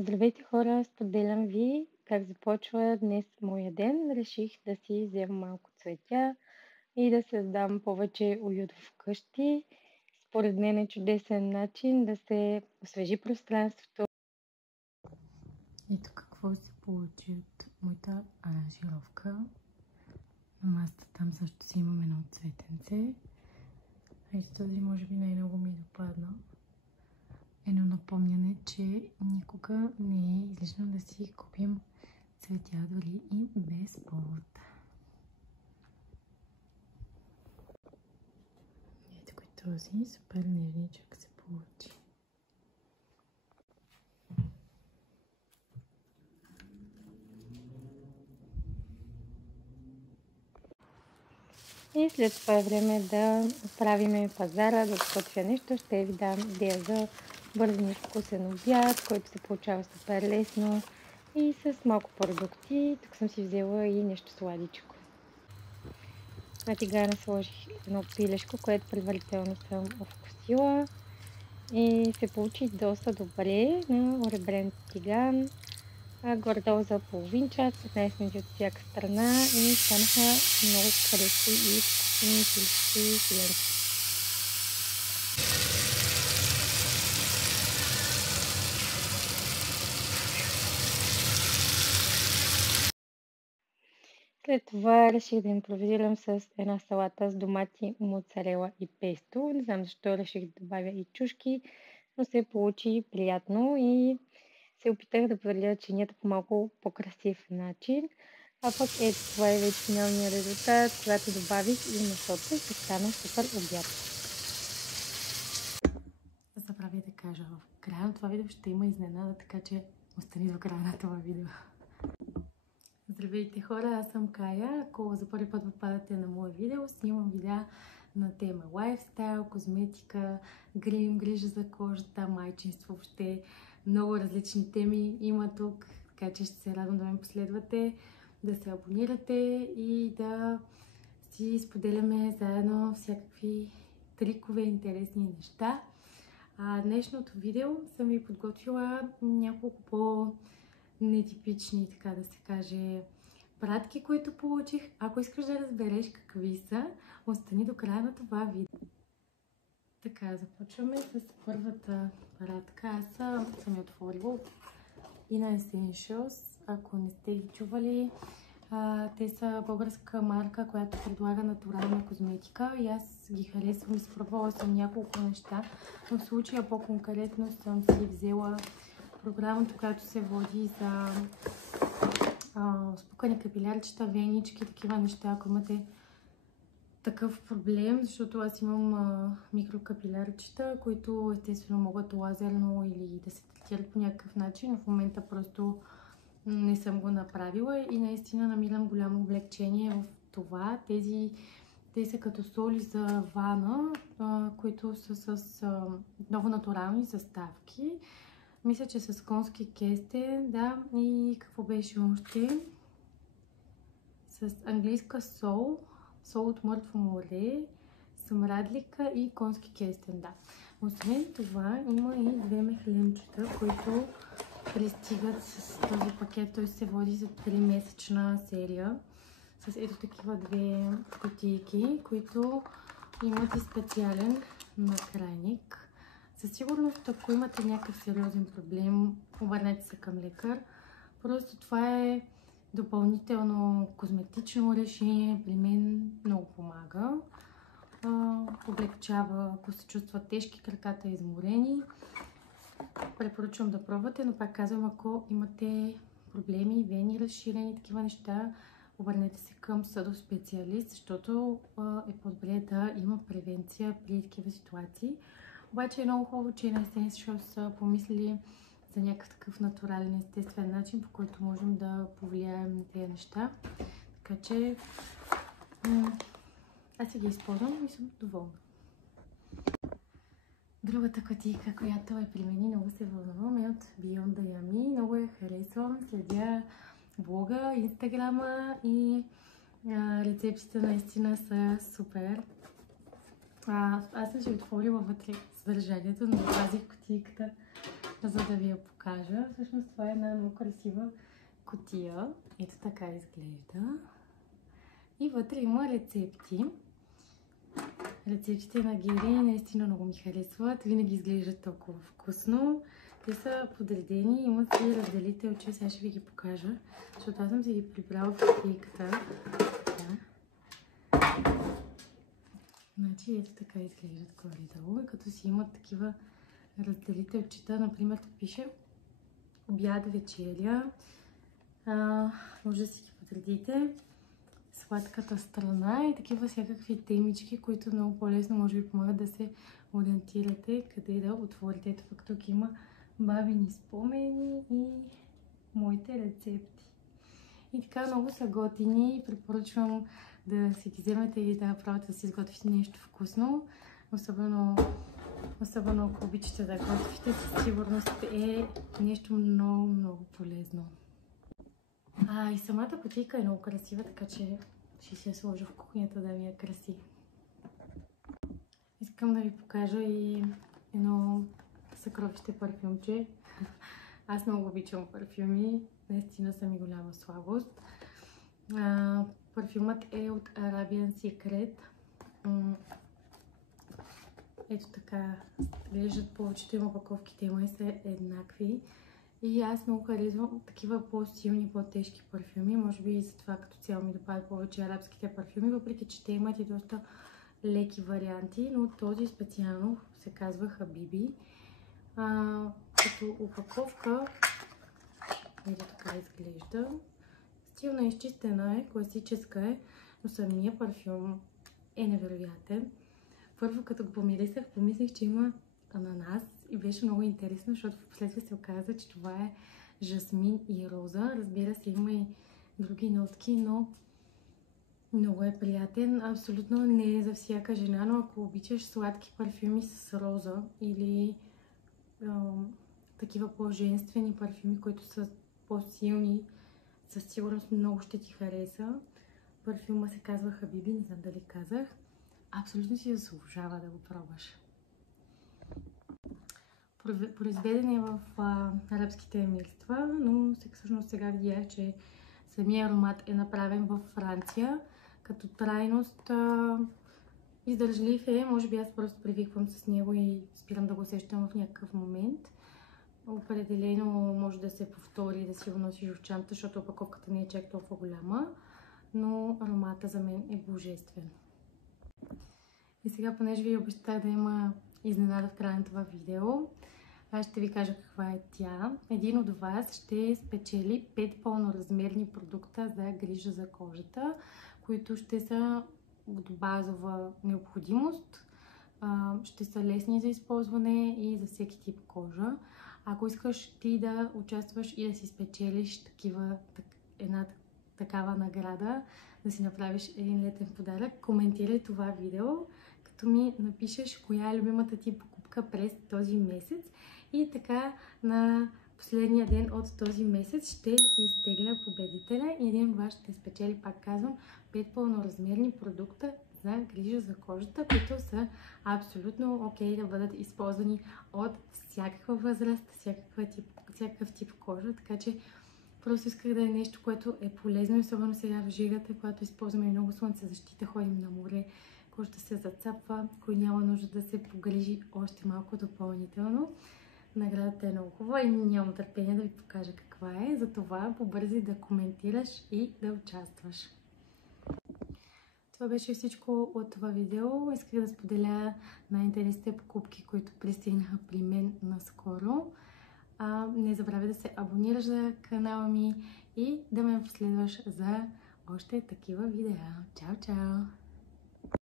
Здравейте хора, споделям ви как започва днес моя ден. Реших да си взема малко цветя и да създам повече уют вкъщи. Според мен е чудесен начин да се освежи пространството. Ето какво се получи от моята аранжировка. На масата там също си имам едно цветенце. Ето този може би най-много ми допадна. Едно напомняне, че никога не е излишно да си купим цветя дори и без повод. Ето го този супер нежничък се получи. И след това е време да правиме пазара, да подготвя нещо. Ще ви дам идея за бързен и вкусен обяд, който се получава супер лесно и с малко продукти. Тук съм си взела и нещо сладичко. На тигана сложих едно пилешко, което предварително съм овкусила и се получи доста добре на оребрен тиган. Горе-долу за половин час, 15 минути от всяка страна и станаха много красиви и вкусни пилешки филенца. След това реших да импровизирам с една салата с домати, моцарела и песто. Не знам защо реших да добавя и чушки, но се получи приятно и се опитах да проверя чинията по малко по-красив начин. А пък ето това е вече финалния резултат, когато добавих и месото, се стана супер обяд. Забравя да кажа, в края на това видео ще има изненада, така че остани до края на това видео. Здравейте хора, аз съм Кая. Ако за първи път попадате на мое видео, снимам видеа на тема лайфстайл, козметика, грим, грижа за кожата, майчинство, въобще много различни теми има тук, така че ще се радвам да ме последвате, да се абонирате и да си споделяме заедно всякакви трикове, интересни неща. Днешното видео съм ви подготвила няколко по-нетипични, така да се каже, пратки, които получих. Ако искаш да разбереш какви са, остани до края на това видео. Така, започваме с първата пратка. Аз съм я отворила от Inner Essentials. Ако не сте ги чували, те са българска марка, която предлага натурална козметика и аз ги харесвам. Изпробвала съм няколко неща, но в случая по-конкретно съм си взела програмата, която се води за спукани капилярчета, венички, такива неща, ако имате такъв проблем, защото аз имам микрокапилярчета, които естествено могат лазерно или да се третират по някакъв начин, но в момента просто не съм го направила и наистина намирам голямо облегчение в това. Те са като соли за вана, които са с много натурални съставки. Мисля, че с конски кестен, да, и какво беше още? С английска сол от мъртво море, смрадлика и конски кестен, да. Освен това има и две мехлемчета, които пристигат с този пакет. Той се води за 3-месечна серия. С ето такива две кутийки, които имат и специален накрайник. Със сигурност, ако имате някакъв сериозен проблем, обърнете се към лекар. Просто това е допълнително козметично решение. При мен много помага. Облегчава, ако се чувстват тежки, краката изморени. Препоръчвам да пробвате, но пак казвам, ако имате проблеми, вени, разширени, такива неща, обърнете се към съдоспециалист, защото е по-добре да има превенция при такива ситуации. Обаче е много хубаво, че на Essentials са помислили за някакъв такъв натурален, естествен начин, по който можем да повлияем на тези неща. Така че аз си ги използвам и съм доволна. Другата кутийка, която е при мен, много се вълнувам, е от Beyond the Yummy. Много я харесвам. Следя блога, инстаграма и рецептите наистина са супер. Аз съм си отворила вътре съдържанието, но запазих кутийката за да ви я покажа. Всъщност това е една много красива кутия. Ето така изглежда. И вътре има рецепти. Рецептите на Гери наистина много ми харесват. Винаги изглеждат толкова вкусно. Те са подредени, имат си разделителче. Сега ще ви ги покажа, защото аз съм си ги прибрала в кутийката. Да. Значи ето така изглеждат горе-долу. И като си имат такива разделителчета, например, тук пише обяд, вечеря. Може да си ги подредите. Сладката страна и такива всякакви темички, които много по-лесно може би помагат да се ориентирате къде да отворите. Ето пък тук има бабини спомени и моите рецепти. И така много са готини. Препоръчвам да си ги вземете и да направите да си изготвите нещо вкусно. Особено ако обичате да готвите, със сигурност е нещо много полезно. И самата кутийка е много красива, така че ще си я сложа в кухнята да ми я краси. Искам да ви покажа и едно съкровище парфюмче. Аз много обичам парфюми, наистина са ми голяма слабост. Парфюмът е от Arabian Secret. Ето така изглеждат повечето им опаковките, има и са еднакви. И аз много харесвам такива по-силни, по-тежки парфюми. Може би и затова като цяло ми допадат повече арабските парфюми, въпреки че те имат и доста леки варианти, но този специално се казва Хабиби. Като опаковка, ето така изглежда. Стилна, изчистена е, класическа е, но самия парфюм е невероятен. Първо като го помирисах, помислих, че има ананас и беше много интересно, защото в последствие се оказа, че това е жасмин и роза. Разбира се, има и други нотки, но много е приятен. Абсолютно не е за всяка жена, но ако обичаш сладки парфюми с роза или такива по-женствени парфюми, които са по-силни, със сигурност много ще ти хареса. Парфюма се казва Хабиби, не знам дали казах. Абсолютно си заслужава да го пробваш. Произведен е в Арабските емирства, но всъщност сега видях, че самия аромат е направен във Франция. Като трайност издържлив е, може би аз просто привиквам с него и спирам да го усещам в някакъв момент. Определено може да се повтори, да си го носиш в чанта, защото опаковката не е чак толкова голяма, но аромата за мен е божествен. И сега, понеже ви обещах да има изненада в края на това видео, аз ще ви кажа каква е тя. Един от вас ще спечели 5 пълноразмерни продукта за грижа за кожата, които ще са от базова необходимост, ще са лесни за използване и за всеки тип кожа. Ако искаш ти да участваш и да си спечелиш една такава награда, да си направиш един летен подарък, коментирай това видео, като ми напишеш коя е любимата ти покупка през този месец. И така на последния ден от този месец ще изтегля победителя и един от вас ще спечели, пак казвам, 5 пълноразмерни продукта за грижа за кожата, които са абсолютно окей да бъдат използвани от всякаква възраст, всякакъв тип кожа, така че просто исках да е нещо, което е полезно, особено сега в жигата, когато използваме много слънцезащита, ходим на море, кожата се зацапва, кой няма нужда да се погрижи още малко допълнително. Наградата е много хубава и нямам търпение да ви покажа каква е, затова побързи да коментираш и да участваш. Това беше всичко от това видео. Исках да споделя най-интересните покупки, които пристигнаха при мен наскоро. Не забравяй да се абонираш за канала ми и да ме последваш за още такива видеа. Чао, чао!